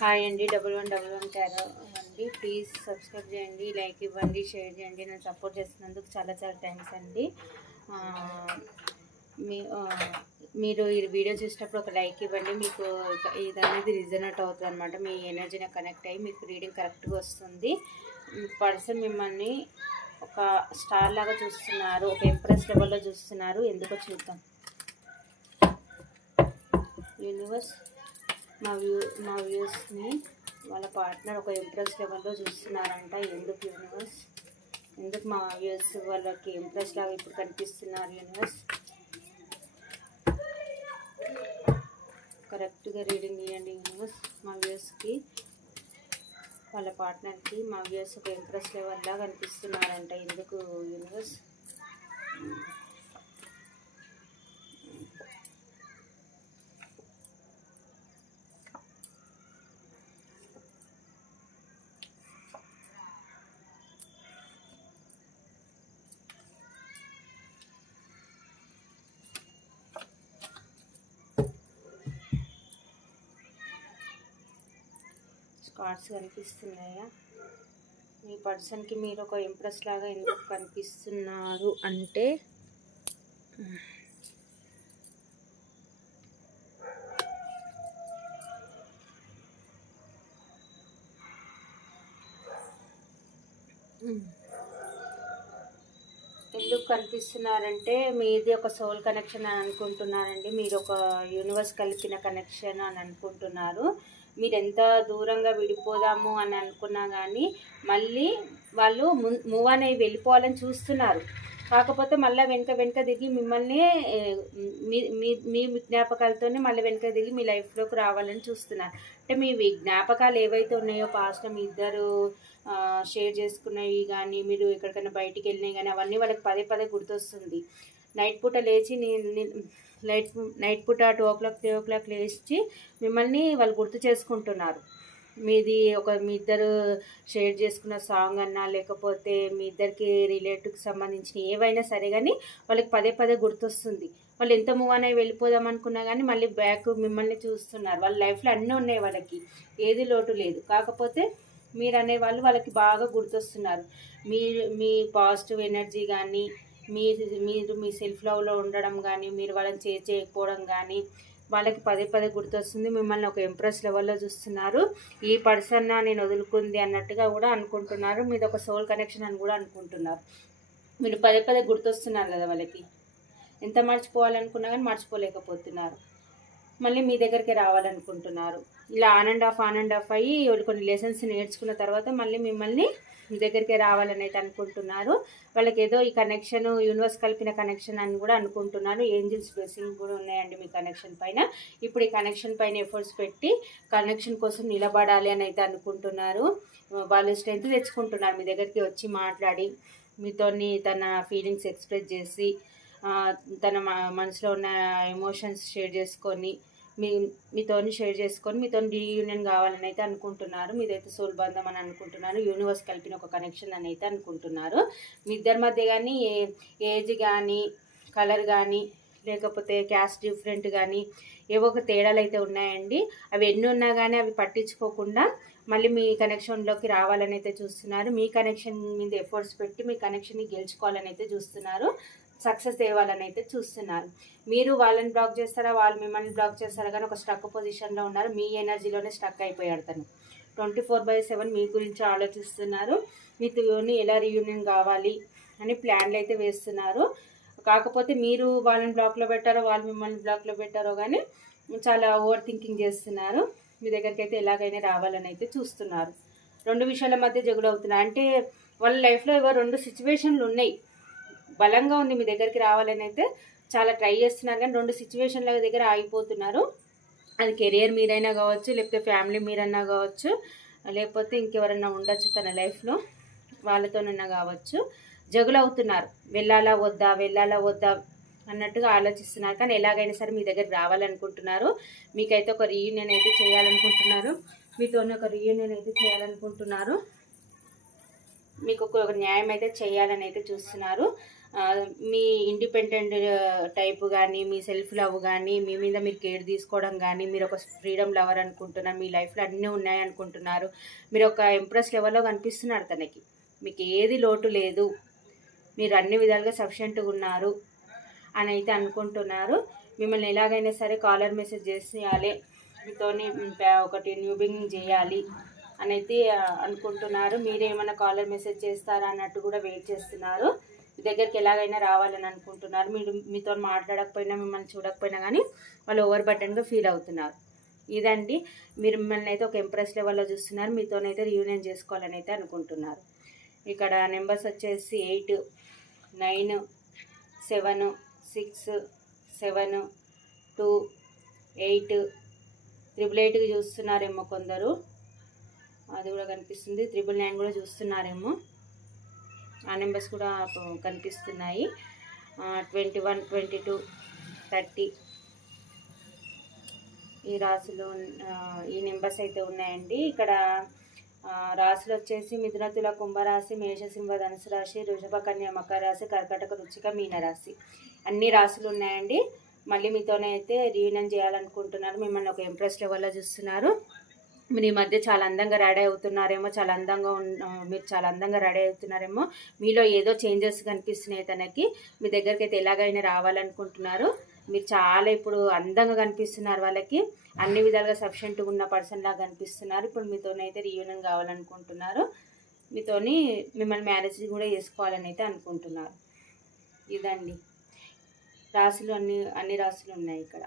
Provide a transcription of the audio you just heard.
Hi అండి, 1111 tarot అండి. Please subscribe చేయండి, లైక్ ఇవ్వండి, షేర్ చేయండి. నన్ను సపోర్ట్ చేస్తున్నందుకు చాలా చాలా థ్యాంక్స్ అండి. మీరు ఈ వీడియో చూసినప్పుడు ఒక లైక్ ఇవ్వండి. మీకు ఇది అనేది రిజనెట్ అవుతుంది అనమాట. మీ ఎనర్జీని కనెక్ట్ అయ్యి మీకు రీడింగ్ కరెక్ట్గా వస్తుంది. పర్సన్ మిమ్మల్ని ఒక స్టార్ లాగా చూస్తున్నారు, ఒక ఇంప్రెస్ లెవెల్లో చూస్తున్నారు. ఎందుకో చూద్దాం. యూనివర్స్ మా వ్యూస్ని వాళ్ళ పార్ట్నర్ ఒక ఇంప్రెస్ లెవెల్లో చూస్తున్నారంట. ఎందుకు యూనివర్స్? ఎందుకు మా వ్యూస్ వాళ్ళకి ఇంప్రెస్ లాగా ఇప్పుడు కనిపిస్తున్నారు? యూనివర్స్ కరెక్ట్గా రీడింగ్ ఇవ్వండి. యూనివర్స్ మా వ్యూస్కి వాళ్ళ పార్ట్నర్కి మా వ్యూస్ ఒక ఇంప్రెస్ లెవెల్లా కనిపిస్తున్నారంట. ఎందుకు యూనివర్స్? కార్డ్స్ కనిపిస్తున్నాయా? మీ పర్సన్కి మీరు ఒక ఇంప్రెస్ లాగా ఎందుకు కనిపిస్తున్నారు అంటే ఎందుకు కనిపిస్తున్నారంటే మీది ఒక సోల్ కనెక్షన్ అని అనుకుంటున్నారండి. మీరు ఒక యూనివర్స్ కలిపిన కనెక్షన్ అని అనుకుంటున్నారు. మీరు ఎంత దూరంగా విడిపోదాము అని అనుకున్నా కానీ మళ్ళీ వాళ్ళు మూవ్ అనేవి వెళ్ళిపోవాలని చూస్తున్నారు. కాకపోతే మళ్ళీ వెనక దిగి మిమ్మల్ని మీ జ్ఞాపకాలతోనే మళ్ళీ వెనక దిగి మీ లైఫ్లోకి రావాలని చూస్తున్నారు. అంటే మీ జ్ఞాపకాలు ఏవైతే ఉన్నాయో పాస్ట్లో మీ ఇద్దరు షేర్ చేసుకున్నవి కానీ, మీరు ఎక్కడికైనా బయటికి వెళ్ళినాయి కానీ అవన్నీ వాళ్ళకి పదే పదే గుర్తొస్తుంది. నైట్ పూట లేచి నైట్ పూట 2 o'clock 3 o'clock లేచి మిమ్మల్ని వాళ్ళు గుర్తు చేసుకుంటున్నారు. మీ ఇద్దరు షేర్ చేసుకున్న సాంగ్ అన్నా, లేకపోతే మీ ఇద్దరికి రిలేటివ్కి సంబంధించిన ఏవైనా సరే కానీ వాళ్ళకి పదే పదే గుర్తొస్తుంది. వాళ్ళు ఎంత మూవ్ అనేవి వెళ్ళిపోదాం అనుకున్నా కానీ మళ్ళీ బ్యాక్ మిమ్మల్ని చూస్తున్నారు. వాళ్ళ లైఫ్లో అన్నీ ఉన్నాయి, వాళ్ళకి ఏది లోటు లేదు. కాకపోతే మీరు అనేవాళ్ళు వాళ్ళకి బాగా గుర్తొస్తున్నారు. మీ పాజిటివ్ ఎనర్జీ కానీ, మీరు మీ సెల్ఫ్ లవ్లో ఉండడం కానీ, మీరు వాళ్ళని చేయకపోవడం కానీ వాళ్ళకి పదే పదే గుర్తొస్తుంది. మిమ్మల్ని ఒక ఇంప్రెస్ లెవెల్లో చూస్తున్నారు. ఈ పర్సన్ నేను వదులుకుంది అన్నట్టుగా కూడా అనుకుంటున్నారు. మీది ఒక సోల్ కనెక్షన్ అని కూడా అనుకుంటున్నారు. మీరు పదే పదే గుర్తొస్తున్నారు కదా వాళ్ళకి. ఎంత మర్చిపోవాలనుకున్నా కానీ మర్చిపోలేకపోతున్నారు. మళ్ళీ మీ దగ్గరికి రావాలనుకుంటున్నారు. ఇలా ఆన్ అండ్ ఆఫ్ అయ్యి కొన్ని లెసన్స్ నేర్చుకున్న తర్వాత మళ్ళీ మిమ్మల్ని మీ దగ్గరికి రావాలని అయితే అనుకుంటున్నారు. వాళ్ళకి ఏదో ఈ కనెక్షన్ యూనివర్స్ కలిపిన కనెక్షన్ అని కూడా అనుకుంటున్నారు. ఏంజిల్స్ బ్లెస్సింగ్ కూడా ఉన్నాయండి మీ కనెక్షన్ పైన. ఇప్పుడు ఈ కనెక్షన్ పైన ఎఫర్ట్స్ పెట్టి కనెక్షన్ కోసం నిలబడాలి అని అయితే అనుకుంటున్నారు. వాళ్ళు స్ట్రెంత్ తెచ్చుకుంటున్నారు. మీ దగ్గరికి వచ్చి మాట్లాడి మీతోని తన ఫీలింగ్స్ ఎక్స్ప్రెస్ చేసి తన మనసులో ఉన్న ఎమోషన్స్ షేర్ చేసుకొని మీతోని రీయూనియన్ కావాలని అయితే అనుకుంటున్నారు. మీదైతే సోల్ బంధం అని అనుకుంటున్నారు. యూనివర్స్ కలిపిన ఒక కనెక్షన్ అని అయితే అనుకుంటున్నారు. మీ ఇద్దరి మధ్య కానీ ఏజ్ కానీ, కలర్ కానీ, లేకపోతే క్యాస్ట్ డిఫరెంట్ కానీ ఏవో ఒక తేడాలు అయితే ఉన్నాయండి. అవి ఎన్ని ఉన్నా కానీ అవి పట్టించుకోకుండా మళ్ళీ మీ కనెక్షన్లోకి రావాలని అయితే చూస్తున్నారు. మీ కనెక్షన్ మీద ఎఫర్ట్స్ పెట్టి మీ కనెక్షన్ని గెలుచుకోవాలని అయితే చూస్తున్నారు. సక్సెస్ తేవాలని అయితే చూస్తున్నారు. మీరు వాళ్ళని బ్లాక్ చేస్తారా, వాళ్ళు మిమ్మల్ని బ్లాక్ చేస్తారా కానీ ఒక స్టక్ పొజిషన్లో ఉన్నారు. మీ ఎనర్జీలోనే స్టక్ అయిపోయాడు తను. 24/7 మీ గురించి ఆలోచిస్తున్నారు. మీతోని ఎలా రీయూనియన్ కావాలి అని ప్లాన్లు అయితే వేస్తున్నారు. కాకపోతే మీరు వాళ్ళని బ్లాక్లో పెట్టారో, వాళ్ళు మిమ్మల్ని బ్లాక్లో పెట్టారో కానీ చాలా ఓవర్ థింకింగ్ చేస్తున్నారు. మీ దగ్గరికి అయితే ఎలాగైనా రావాలని అయితే చూస్తున్నారు. 2 విషయాల మధ్య జగులవుతున్నాయి. అంటే వాళ్ళ లైఫ్లో ఏవో 2 సిచ్యువేషన్లు ఉన్నాయి. బలంగా ఉంది మీ దగ్గరికి రావాలని అయితే చాలా ట్రై చేస్తున్నారు కానీ 2 సిచ్యువేషన్ల దగ్గర ఆగిపోతున్నారు. అది కెరియర్ మీరైనా కావచ్చు, లేకపోతే ఫ్యామిలీ మీరన్నా కావచ్చు, లేకపోతే ఇంకెవరన్నా ఉండొచ్చు తన లైఫ్లో, వాళ్ళతోనన్నా కావచ్చు. జగులవుతున్నారు. వెళ్ళాలా వద్దా అన్నట్టుగా ఆలోచిస్తున్నారు. కానీ ఎలాగైనా సరే మీ దగ్గర రావాలనుకుంటున్నారు. మీకైతే ఒక రీయూనియన్ అయితే చేయాలనుకుంటున్నారు. మీతోనే ఒక రీయూనియన్ అయితే చేయాలనుకుంటున్నారు. మీకు ఒక న్యాయం అయితే చేయాలని అయితే చూస్తున్నారు. మీ ఇండిపెండెంట్ టైప్ కానీ, మీ సెల్ఫ్ లవ్ కానీ, మీ మీద మీరు కేర్ తీసుకోవడం కానీ, మీరు ఒక ఫ్రీడమ్ లవర్ అనుకుంటున్నారు, మీ లైఫ్లో అన్నీ ఉన్నాయి అనుకుంటున్నారు, మీరు ఒక ఎంప్రెస్ లెవెల్లో కనిపిస్తున్నారు తనకి. మీకు ఏది లోటు లేదు, మీరు అన్ని విధాలుగా సఫిషియెంట్గా ఉన్నారు అని అయితే అనుకుంటున్నారు. మిమ్మల్ని ఎలాగైనా సరే కాలర్ మెసేజ్ చేసేయాలి, మీతోని ఒకటి న్యూ బిగినింగ్ చేయాలి అని అయితే అనుకుంటున్నారు. మీరేమైనా కాలర్ మెసేజ్ చేస్తారా అన్నట్టు కూడా వెయిట్ చేస్తున్నారు. మీ దగ్గరికి ఎలాగైనా రావాలని అనుకుంటున్నారు. మీరు మీతో మాట్లాడకపోయినా, మిమ్మల్ని చూడకపోయినా కానీ వాళ్ళు ఓవర్ బర్డెన్గా ఫీల్ అవుతున్నారు. ఇదండి, మీరు మిమ్మల్ని అయితే ఒక ఎంప్రెస్ లెవెల్లో చూస్తున్నారు, మీతోనైతే రీయూనియన్ చేసుకోవాలని అయితే అనుకుంటున్నారు. ఇక్కడ నెంబర్స్ వచ్చేసి 8, 9, 7, 6, 7, 2, 8, 888 చూస్తున్నారేమో కొందరు, అది కూడా కనిపిస్తుంది. 999 కూడా చూస్తున్నారేమో, ఆ నెంబర్స్ కూడా కనిపిస్తున్నాయి. 21, 22, 30 ఈ రాశులు ఈ నెంబర్స్ అయితే ఉన్నాయండి. ఇక్కడ రాశులు వచ్చేసి మిథున, తుల, కుంభరాశి, మేషసింహ, ధనుసు రాశి, వృషభ, కన్య, మకర రాశి, కర్కాటక, వృశ్చిక, మీనరాశి అన్ని రాశులు ఉన్నాయండి. మళ్ళీ మీతోనైతే రీయూనియన్ చేయాలనుకుంటున్నారు. మిమ్మల్ని ఒక ఎంప్రెస్ లెవెల్లో చూస్తున్నారు. మీరు ఈ మధ్య చాలా అందంగా రెడీ అవుతున్నారేమో, మీరు చాలా అందంగా రెడీ అవుతున్నారేమో, మీలో ఏదో చేంజెస్ కనిపిస్తున్నాయి తనకి. మీ దగ్గరికి అయితే ఎలాగైనా రావాలనుకుంటున్నారు. మీరు చాలా ఇప్పుడు అందంగా కనిపిస్తున్నారు, వాళ్ళకి అన్ని విధాలుగా సఫిషియెంట్గా ఉన్న పర్సన్ లాగా కనిపిస్తున్నారు. ఇప్పుడు మీతోనైతే రీయూనియన్ కావాలనుకుంటున్నారు. మీతోని మిమ్మల్ని మ్యారేజ్ కూడా చేసుకోవాలని అయితే అనుకుంటున్నారు. ఇదండి రాశులు, అన్ని రాశులు ఉన్నాయి ఇక్కడ.